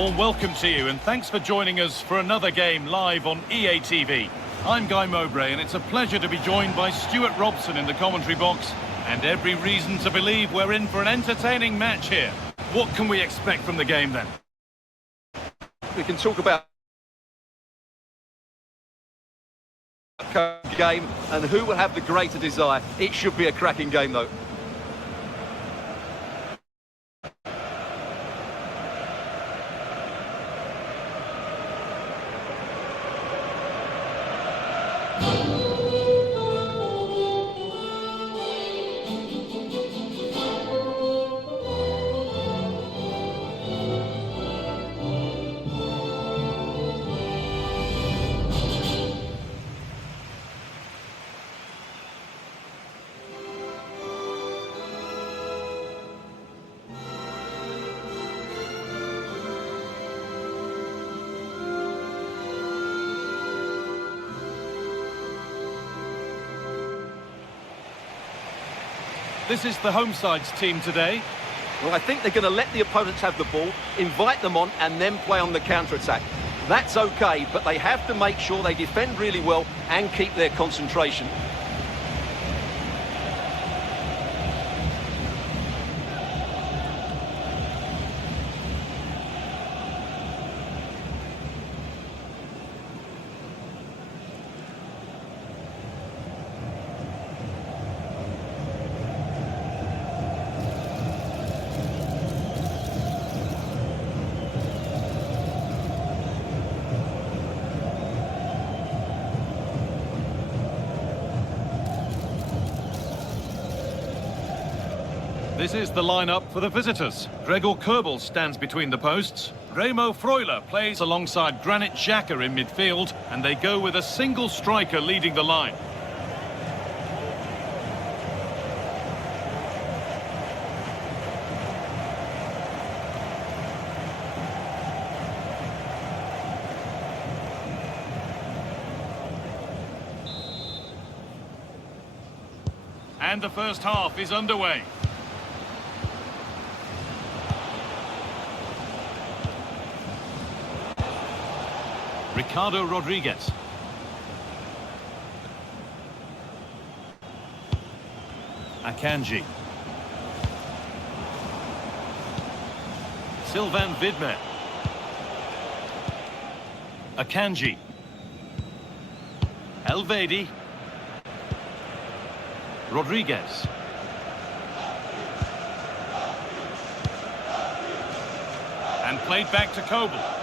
warm welcome to you and thanks for joining us for another game live on EA TV. I'm Guy Mowbray and it's a pleasure to be joined by Stuart Robson in the commentary box, and every reason to believe we're in for an entertaining match here. What can we expect from the game then? We can talk about game and who will have the greater desire. It should be a cracking game though. This is the home side's team today. Well, I think they're going to let the opponents have the ball, invite them on and then play on the counter-attack. That's okay, but they have to make sure they defend really well and keep their concentration. This is the lineup for the visitors. Gregor Kerbel stands between the posts. Remo Freuler plays alongside Granit Xhaka in midfield, and they go with a single striker leading the line. And the first half is underway. Ricardo Rodriguez. Akanji. Sylvain Vidmer. Akanji. Elvedi. Rodriguez. And played back to Kobel.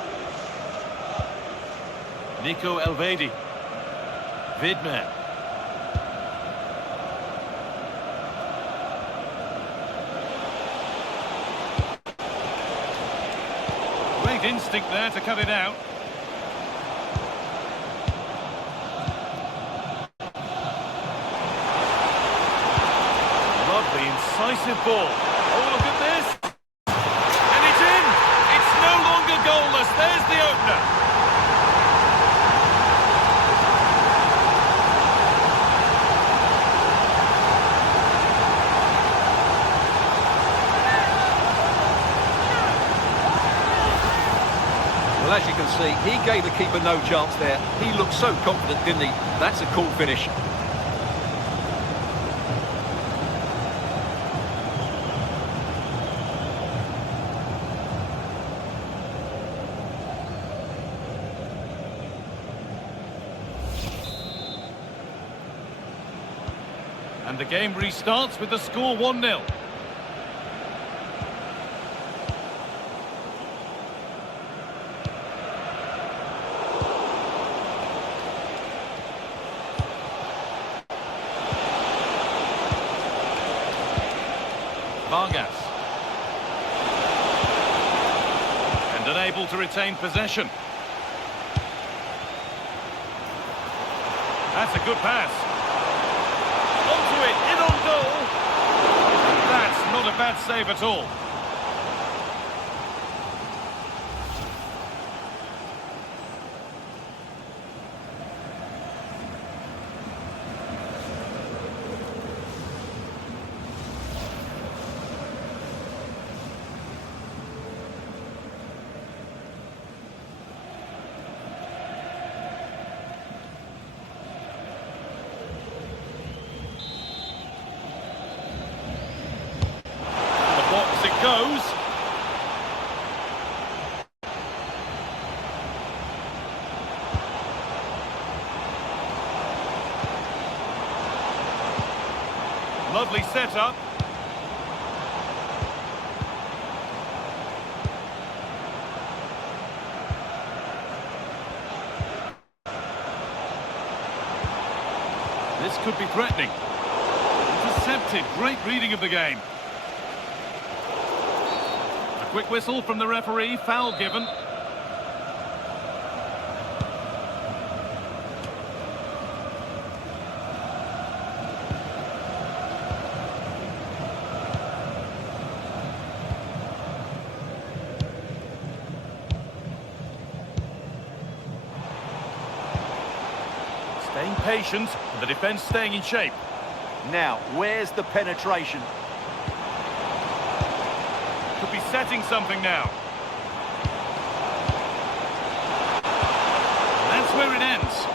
Nico Elvedi. Vidmer. Great instinct there to cut it out. Lovely, incisive ball. Oh, look at this. And it's in. It's no longer goalless. There's the opener. Well, as you can see, he gave the keeper no chance there. He looked so confident, didn't he? That's a cool finish. And the game restarts with the score 1-0. Vargas. And unable to retain possession. That's a good pass. Onto it, in on goal. And that's not a bad save at all. box it goes. Lovely setup. This could be threatening. Intercepted. Great reading of the game. A quick whistle from the referee. Foul given. Staying patient, and the defence staying in shape. Now, where's the penetration? Could be setting something now. That's where it ends.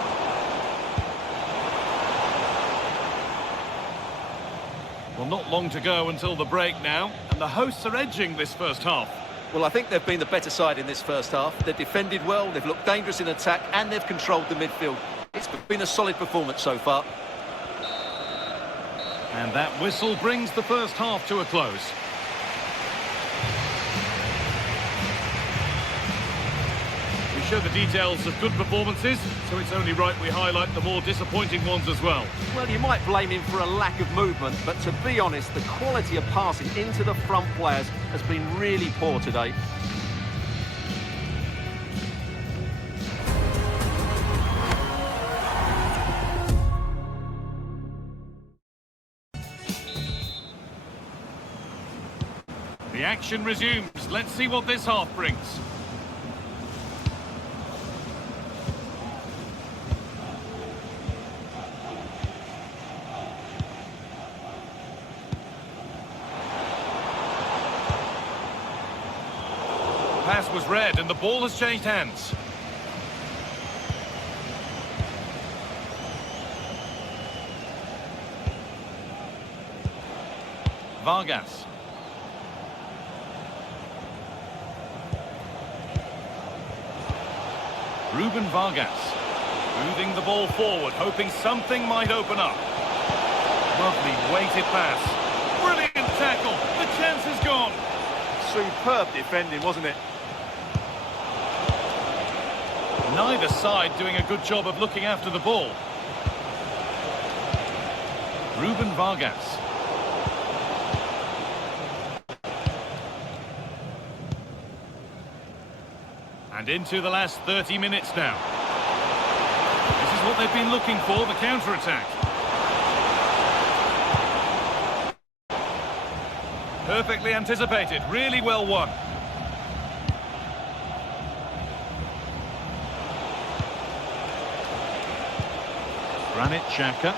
Well, not long to go until the break now, and the hosts are edging this first half. Well, I think they've been the better side in this first half. They've defended well, they've looked dangerous in attack, and they've controlled the midfield. It's been a solid performance so far. And that whistle brings the first half to a close. We show the details of good performances, so it's only right we highlight the more disappointing ones as well. Well, you might blame him for a lack of movement, but to be honest, the quality of passing into the front players has been really poor today. The action resumes. Let's see what this half brings. Pass was read and the ball has changed hands. Vargas. Ruben Vargas, moving the ball forward, hoping something might open up. Lovely weighted pass. Brilliant tackle. The chance is gone. Superb defending, wasn't it? Neither side doing a good job of looking after the ball. Ruben Vargas. And into the last 30 minutes now. This is what they've been looking for, the counter-attack. Perfectly anticipated, really well won. Granit Xhaka.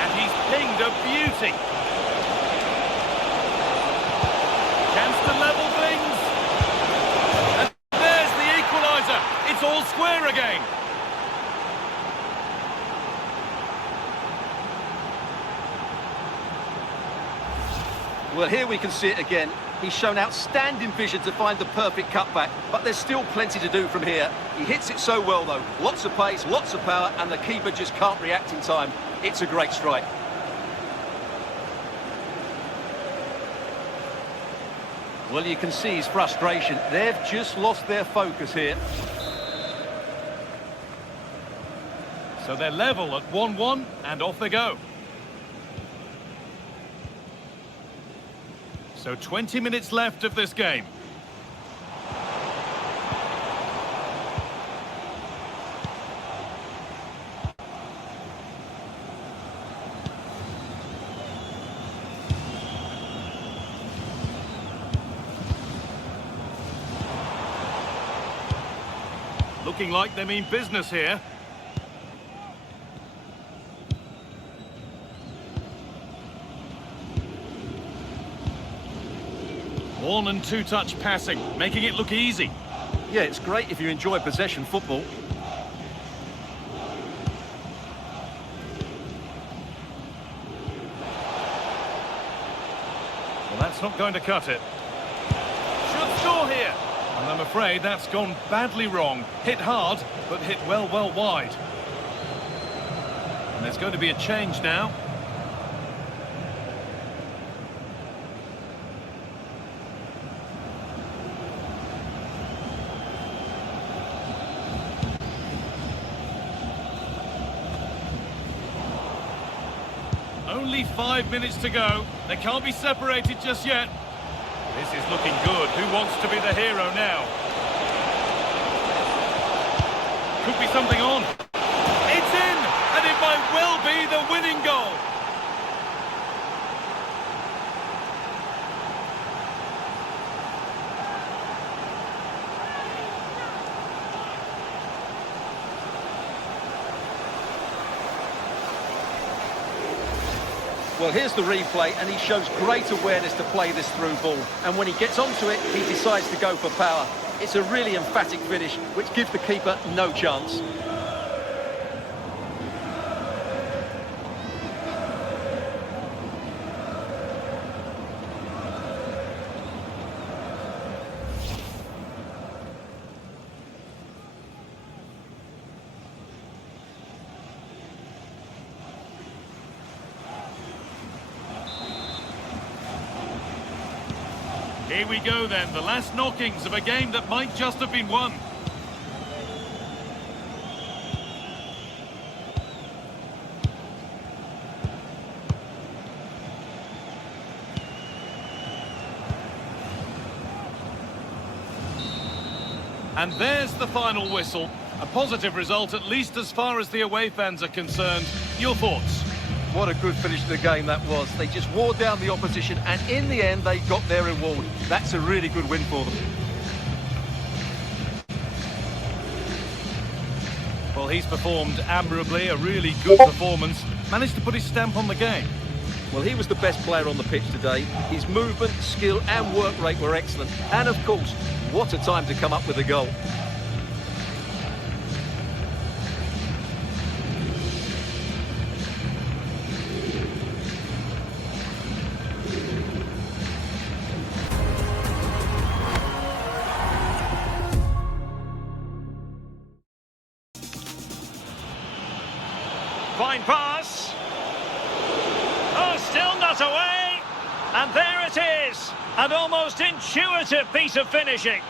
And he's pinged a beauty. Chance to level things. It's all square again. Well, here we can see it again. He's shown outstanding vision to find the perfect cutback, but there's still plenty to do from here. He hits it so well, though. Lots of pace, lots of power, and the keeper just can't react in time. It's a great strike. Well, you can see his frustration. They've just lost their focus here. So they're level at 1-1, and off they go. So 20 minutes left of this game. Looking like they mean business here. One and two touch passing, making it look easy. Yeah, it's great if you enjoy possession football. Well, that's not going to cut it. And I'm afraid that's gone badly wrong. Hit hard, but hit well wide. And there's going to be a change now. Only 5 minutes to go. They can't be separated just yet. This is looking good. Who wants to be the hero now? Could be something on. It's in! And it might well be the winning goal. Well, here's the replay, and he shows great awareness to play this through ball. And when he gets onto it, he decides to go for power. It's a really emphatic finish, which gives the keeper no chance. Here we go then, the last knockings of a game that might just have been won. And there's the final whistle. A positive result, at least as far as the away fans are concerned. Your thoughts? What a good finish to the game that was. They just wore down the opposition, and in the end, they got their reward. That's a really good win for them. Well, he's performed admirably, a really good performance. Managed to put his stamp on the game. Well, he was the best player on the pitch today. His movement, skill and work rate were excellent. And of course, what a time to come up with a goal. Fine pass. Oh, still not away. And there it is. An almost intuitive piece of finishing.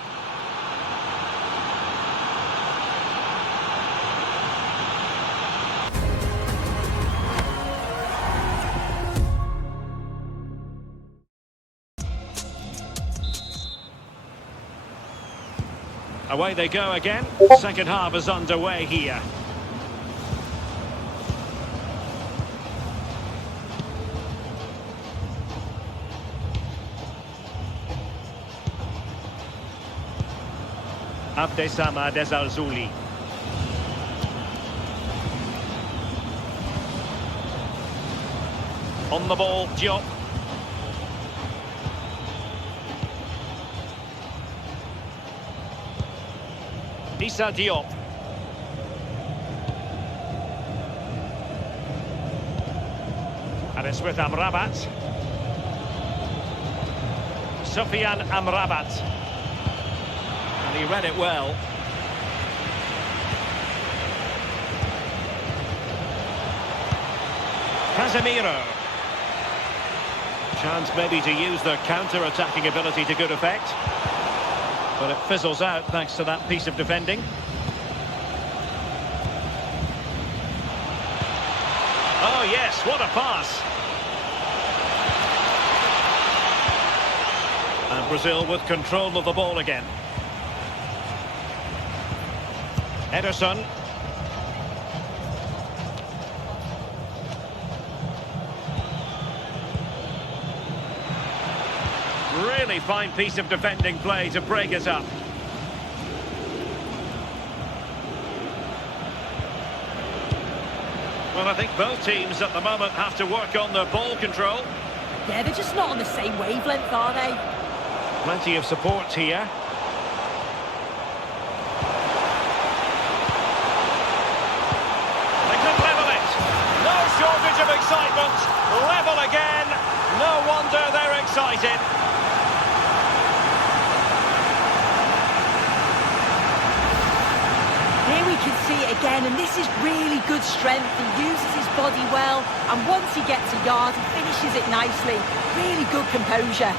Away they go again. Second half is underway here. Abdesama Desarzuli. On the ball, Diop. Issa Diop. And it's with Amrabat. Sofiane Amrabat. And he read it well. Casemiro. Chance maybe to use their counter-attacking ability to good effect. But it fizzles out thanks to that piece of defending. Oh yes, what a pass. And Brazil with control of the ball again. Ederson. Really fine piece of defending play to break us up. Well, I think both teams at the moment have to work on their ball control. Yeah, they're just not on the same wavelength, are they? Plenty of support here. They could level it. No shortage of excitement. Level again. No wonder they're excited. can see it again, and this is really good strength. He uses his body well, and once he gets a yard, he finishes it nicely. Really good composure.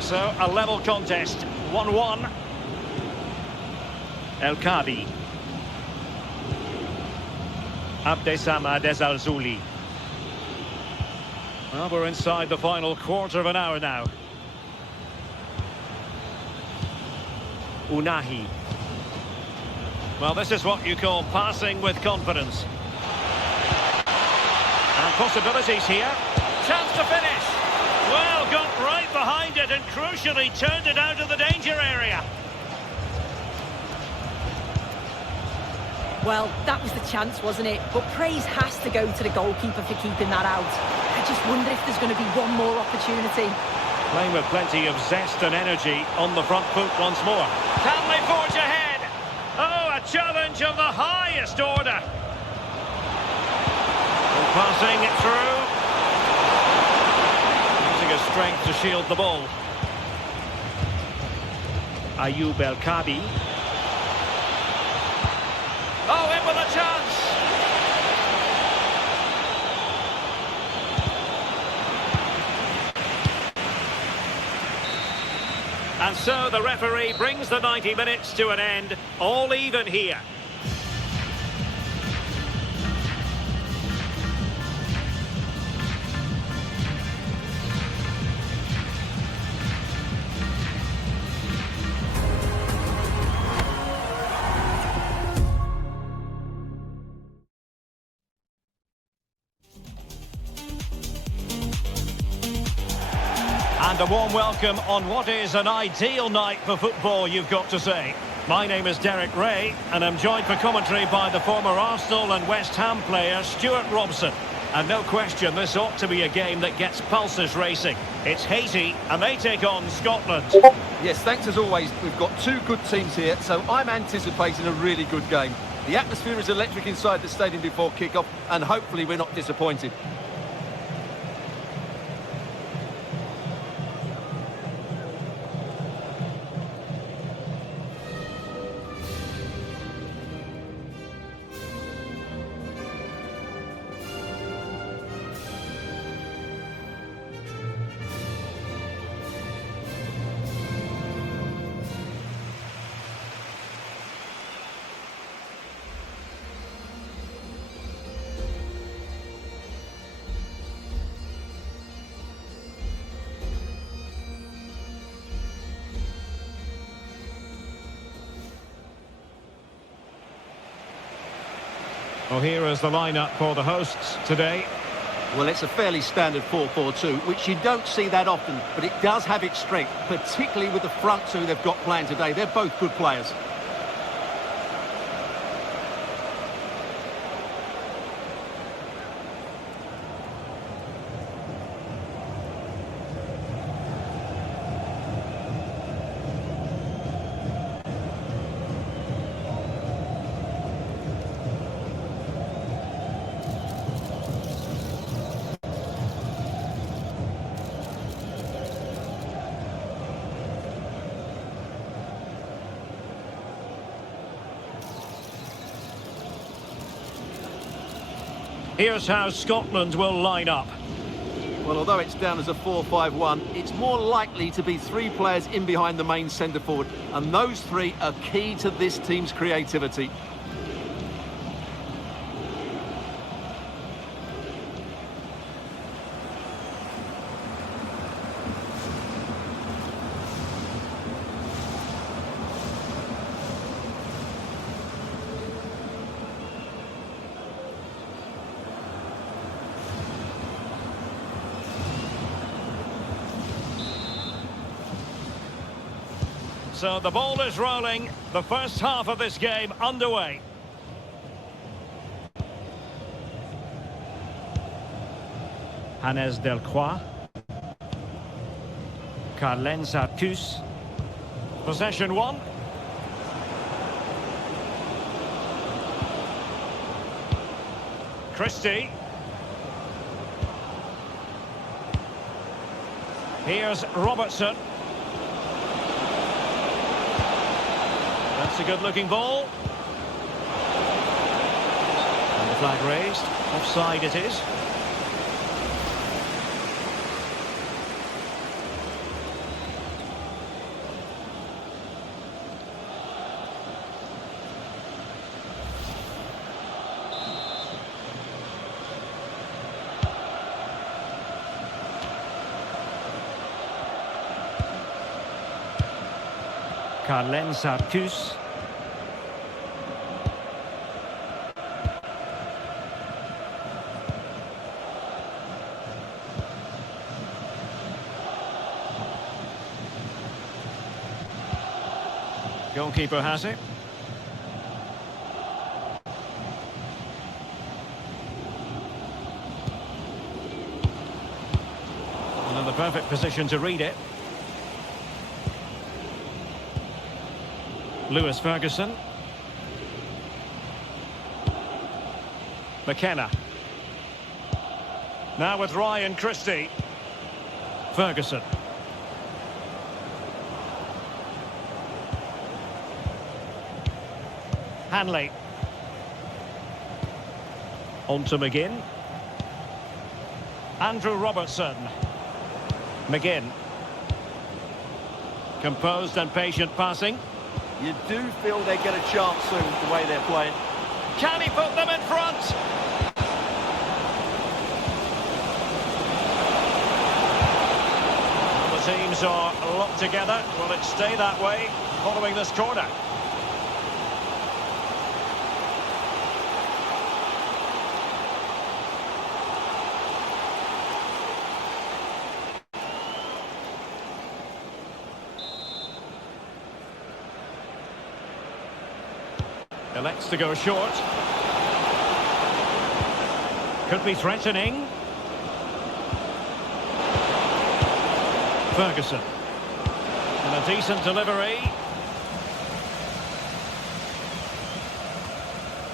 So, a level contest, 1-1. El Kabi. Abdesamad Al-Zuli. Well, we're inside the final quarter of an hour now. Unahi. Well, this is what you call passing with confidence. And possibilities here. Chance to finish. Well, got right behind it and crucially turned it out of the danger area. Well, that was the chance, wasn't it? But praise has to go to the goalkeeper for keeping that out. I just wonder if there's going to be one more opportunity. Playing with plenty of zest and energy on the front foot once more. Can they forge ahead? Oh, a challenge of the highest order. And passing it through. Using his strength to shield the ball. Ayoub El Kabi. Oh, in with a chance. And so the referee brings the 90 minutes to an end, all even here. And a warm welcome on what is an ideal night for football, you've got to say. My name is Derek Ray, and I'm joined for commentary by the former Arsenal and West Ham player Stuart Robson. And no question, this ought to be a game that gets pulses racing. It's Haiti, and they take on Scotland. Yes, thanks as always. We've got two good teams here, so I'm anticipating a really good game. The atmosphere is electric inside the stadium before kick-off, and hopefully we're not disappointed. Well, here is the lineup for the hosts today. Well, it's a fairly standard 4-4-2, which you don't see that often, but it does have its strength, particularly with the front two they've got playing today. They're both good players. Here's how Scotland will line up. Well, although it's down as a 4-5-1, it's more likely to be three players in behind the main centre-forward, and those three are key to this team's creativity. So the ball is rolling, the first half of this game underway. Hannes Delcroix. Carlen Sarkus. Possession one. Christie. Here's Robertson. That's a good-looking ball. And the flag raised. Offside it is. Carlen Sarcus. Goalkeeper has it. And in the perfect position to read it. Lewis Ferguson. McKenna. Now with Ryan Christie. Ferguson. Hanley. On to McGinn. Andrew Robertson. McGinn. Composed and patient passing. You do feel they get a chance soon, the way they're playing. Can he put them in front? The teams are locked together. Will it stay that way following this corner? Elects to go short. Could be threatening. Ferguson. And a decent delivery.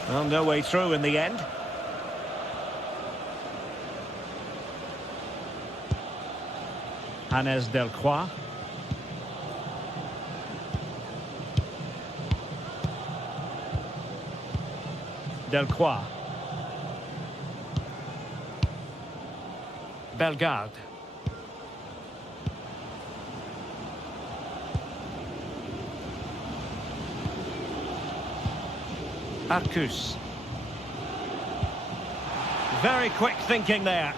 Well, no way through in the end. Hannes Delcroix. Delcroix. Bellegarde. Arcus. Very quick thinking there.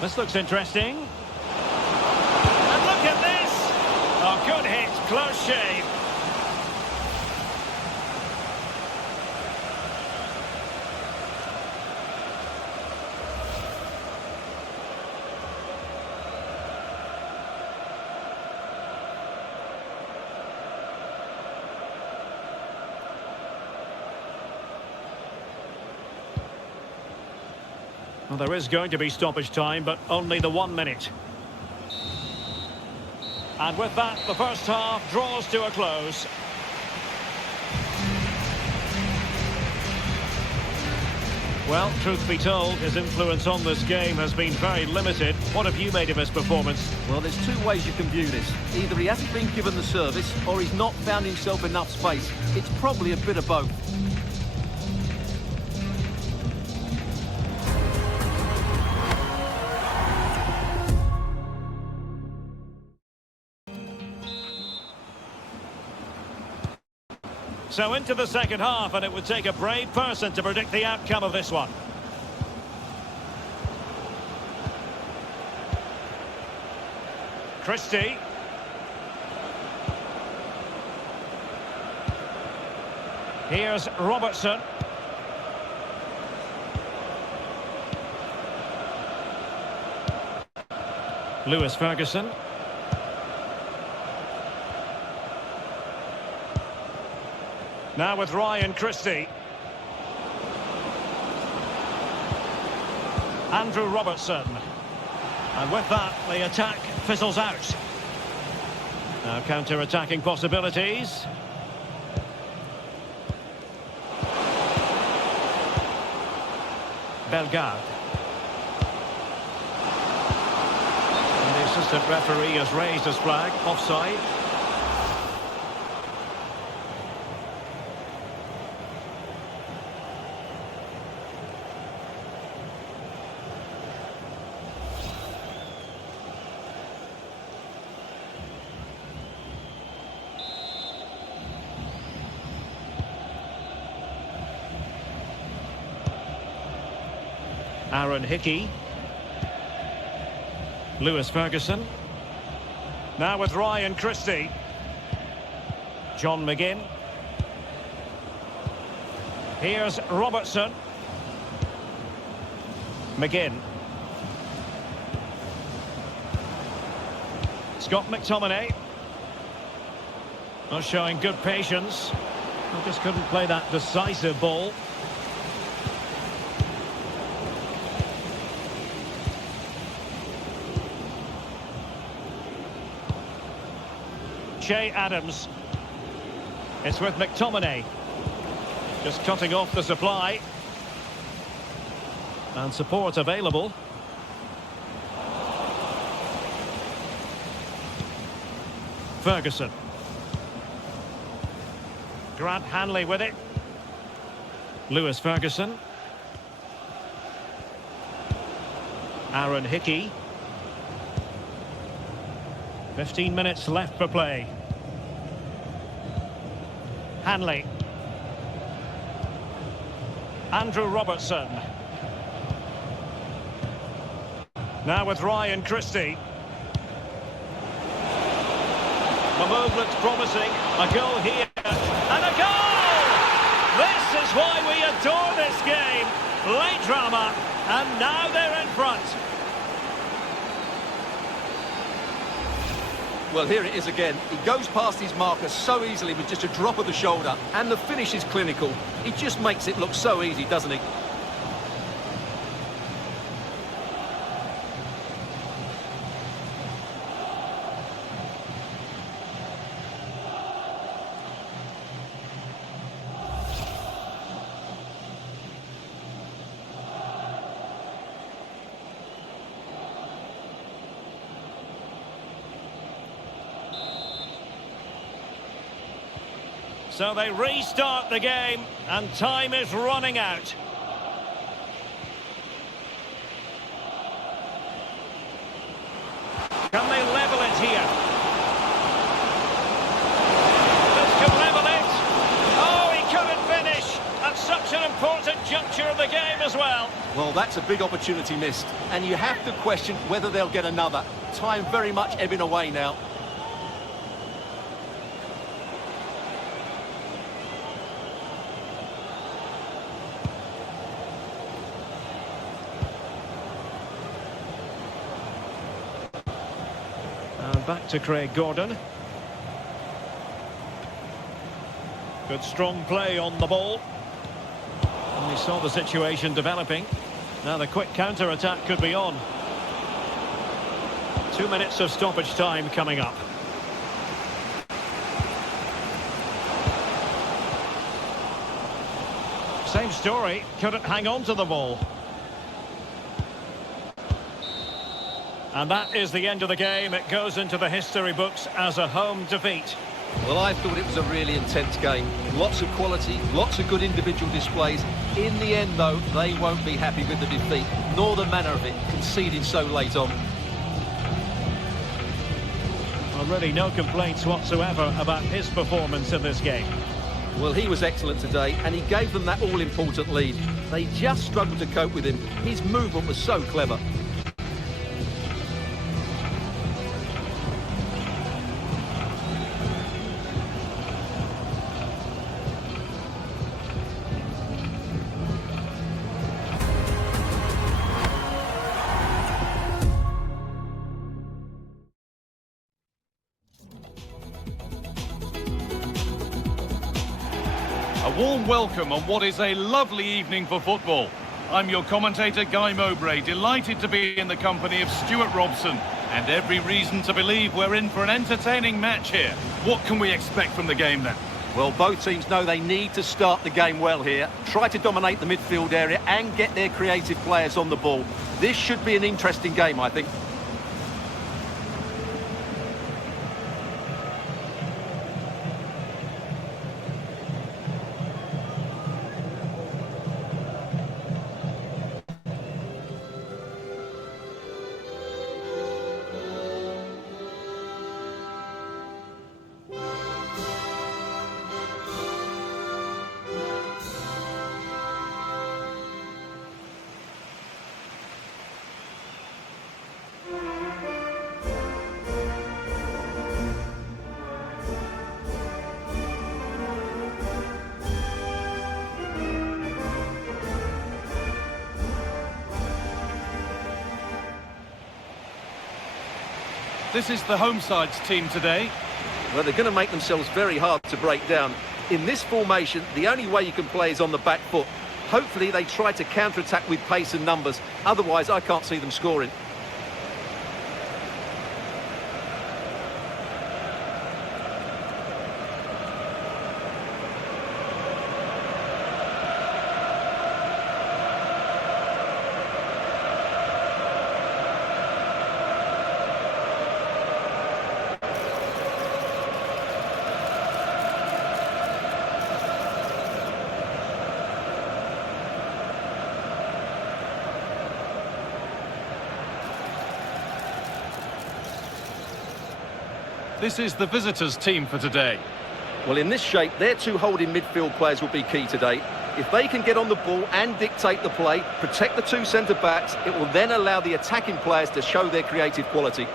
This looks interesting. And look at this! Oh, good hit, close shave. Well, there is going to be stoppage time, but only the 1 minute. And with that, the first half draws to a close. Well, truth be told, his influence on this game has been very limited. What have you made of his performance? Well, there's two ways you can view this. Either he hasn't been given the service, or he's not found himself enough space. It's probably a bit of both. So into the second half, and it would take a brave person to predict the outcome of this one. Christie. Here's Robertson. Lewis Ferguson. Now with Ryan Christie. Andrew Robertson. And with that, the attack fizzles out. Now counter-attacking possibilities. Bellegarde. And the assistant referee has raised his flag, offside. Aaron Hickey. Lewis Ferguson. Now with Ryan Christie. John McGinn. Here's Robertson. McGinn. Scott McTominay. Not showing good patience. He just couldn't play that decisive ball. Che Adams. It's with McTominay. Just cutting off the supply. And support available. Ferguson. Grant Hanley with it. Lewis Ferguson. Aaron Hickey. 15 minutes left for play. Hanley. Andrew Robertson. Now with Ryan Christie. The move looks promising. A goal here. And a goal! This is why we adore this game. Late drama. And now they're in front. Well, here it is again. He goes past his marker so easily with just a drop of the shoulder, and the finish is clinical. He just makes it look so easy, doesn't he? So they restart the game, and time is running out. Can they level it here? This could level it. Oh, he couldn't finish at such an important juncture of the game as well. Well, that's a big opportunity missed, and you have to question whether they'll get another. Time very much ebbing away now. Back to Craig Gordon. Good strong play on the ball. And we saw the situation developing. Now the quick counter-attack could be on. 2 minutes of stoppage time coming up. Same story, couldn't hang on to the ball. And that is the end of the game. It goes into the history books as a home defeat. Well, I thought it was a really intense game. Lots of quality, lots of good individual displays. In the end, though, they won't be happy with the defeat, nor the manner of it, conceding so late on. Well, really no complaints whatsoever about his performance in this game. Well, he was excellent today, and he gave them that all-important lead. They just struggled to cope with him. His movement was so clever. A warm welcome on what is a lovely evening for football. I'm your commentator, Guy Mowbray, delighted to be in the company of Stuart Robson. And every reason to believe we're in for an entertaining match here. What can we expect from the game then? Well, both teams know they need to start the game well here. Try to dominate the midfield area and get their creative players on the ball. This should be an interesting game, I think. This is the home side's team today. Well, they're going to make themselves very hard to break down. In this formation, the only way you can play is on the back foot. Hopefully they try to counter-attack with pace and numbers. Otherwise, I can't see them scoring. This is the visitors' team for today. Well, in this shape, their two holding midfield players will be key today. If they can get on the ball and dictate the play, protect the two centre-backs, it will then allow the attacking players to show their creative quality.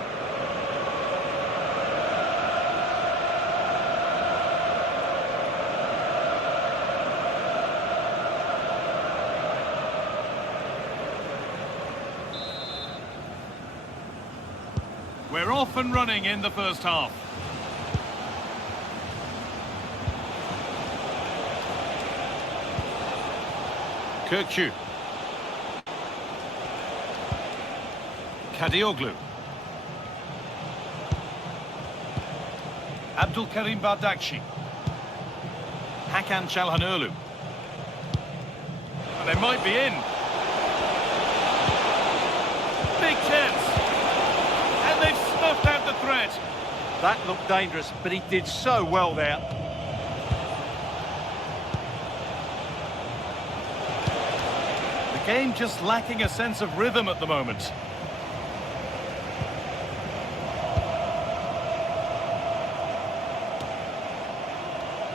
We're off and running in the first half. Kirkçü. Kadioglu. Abdülkerim Bardakçı. Hakan Çalhanoğlu. And they might be in. Big chance. And they've snuffed out the threat. That looked dangerous, but he did so well there. The game just lacking a sense of rhythm at the moment.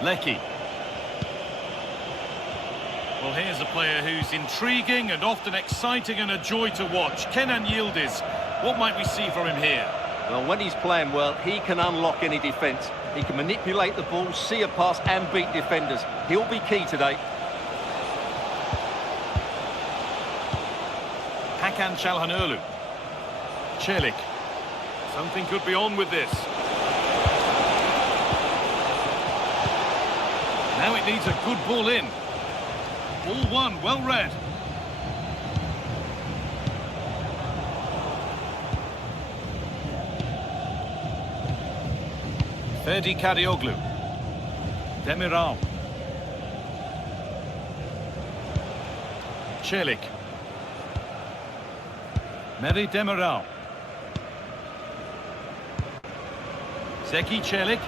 Lecky. Well, here's a player who's intriguing and often exciting and a joy to watch. Kenan Yildiz. What might we see from him here? Well, when he's playing well, he can unlock any defence. He can manipulate the ball, see a pass and beat defenders. He'll be key today. Hakan Çalhanoğlu. Çelik. Something could be on with this. Now it needs a good ball in. Ball one, well read. Ferdi Kadioglu. Demiral. Çelik. Meri Demiral. Zeki Çelik.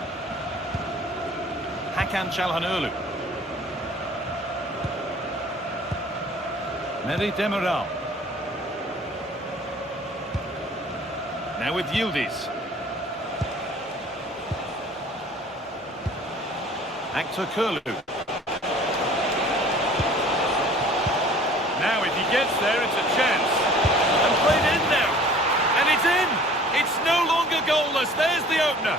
Hakan Çalhanoğlu. Meri Demiral. Now with Yildiz. Aktürkoğlu. Now if he gets there, it's a chance. And played in now. And it's in! It's no longer goalless. There's the opener.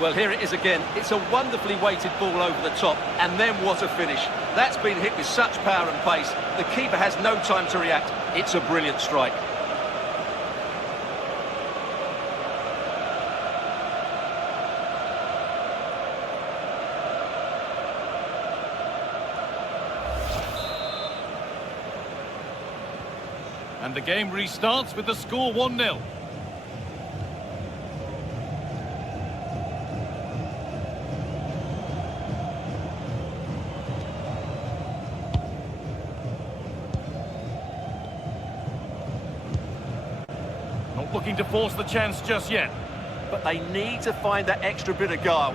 Well, here it is again. It's a wonderfully weighted ball over the top, and then what a finish. That's been hit with such power and pace. The keeper has no time to react. It's a brilliant strike. And the game restarts with the score 1-0. Not looking to force the chance just yet. But they need to find that extra bit of guile.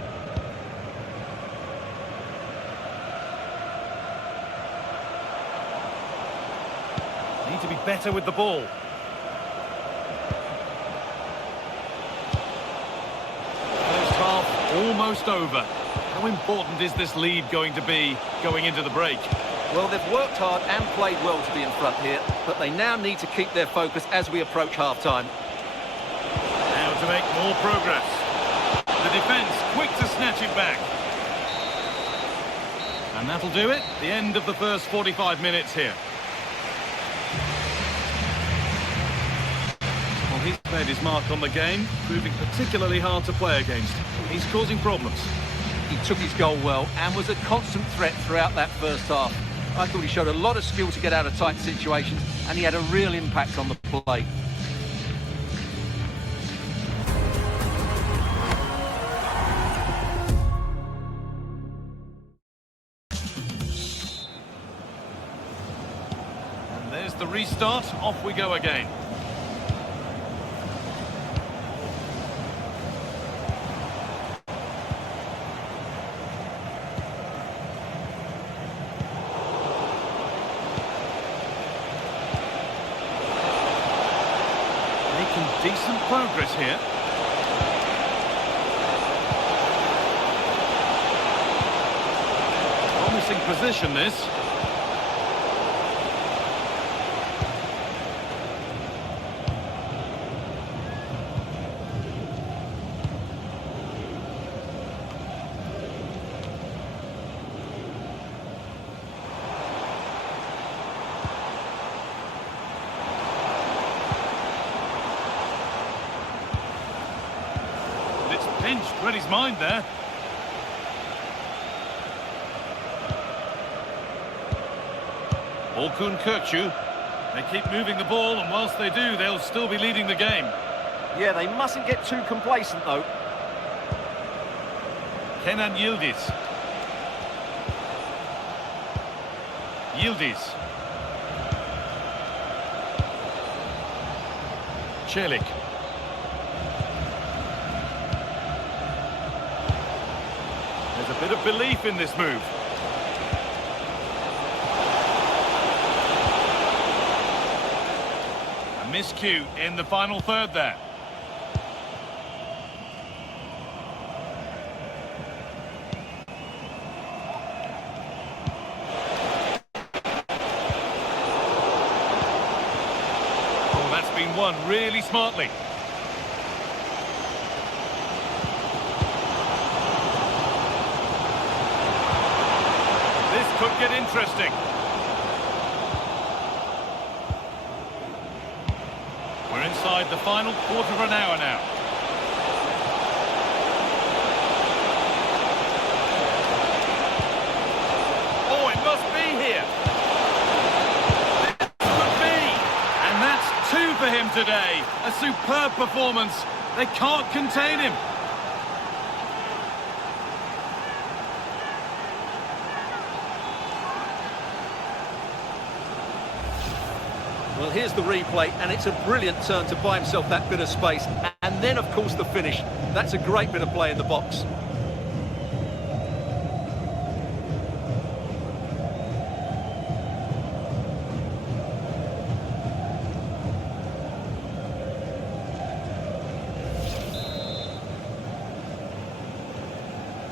Need to be better with the ball. First half almost over. How important is this lead going to be going into the break? Well, they've worked hard and played well to be in front here, but they now need to keep their focus as we approach half-time. Now to make more progress. The defence quick to snatch it back. And that'll do it. The end of the first 45 minutes here. Well, he's made his mark on the game, proving particularly hard to play against. He's causing problems. He took his goal well and was a constant threat throughout that first half. I thought he showed a lot of skill to get out of tight situations, and he had a real impact on the play. And there's the restart. Off we go again. Decent progress here. Promising position, this. Pinched, read his mind there. Orkun Kökçü. They keep moving the ball, and whilst they do, they'll still be leading the game. Yeah, they mustn't get too complacent, though. Kenan Yildiz. Yildiz. Çelik. There's a bit of belief in this move. A miscue in the final third there. Oh, that's been won really smartly. Could get interesting. We're inside the final quarter of an hour now. Oh, it must be here. It could be. And that's two for him today. A superb performance. They can't contain him. Well, here's the replay, and it's a brilliant turn to buy himself that bit of space. And then, of course, the finish. That's a great bit of play in the box.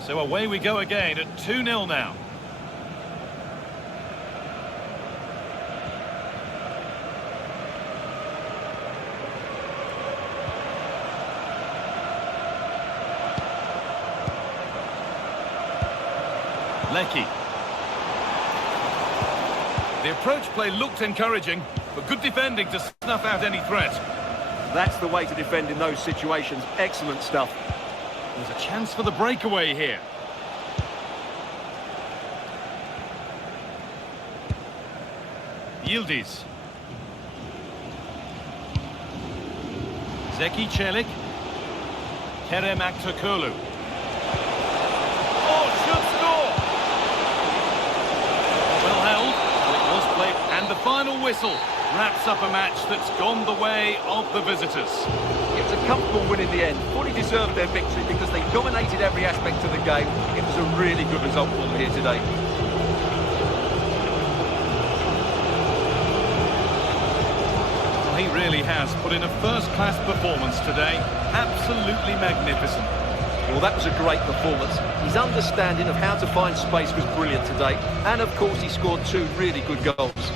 So away we go again at 2-0 now. Lecky. The approach play looked encouraging, but good defending to snuff out any threat. That's the way to defend in those situations. Excellent stuff. There's a chance for the breakaway here. Yildiz. Zeki Çelik. Kerem Aktürkoğlu. Oh, should score! Well held, but it was played. And the final whistle wraps up a match that's gone the way of the visitors. It's a comfortable win in the end. Fully deserved their victory because they dominated every aspect of the game. It was a really good result for them here today. Well, he really has put in a first-class performance today. Absolutely magnificent. Well, that was a great performance. His understanding of how to find space was brilliant today. And, of course, he scored 2 really good goals.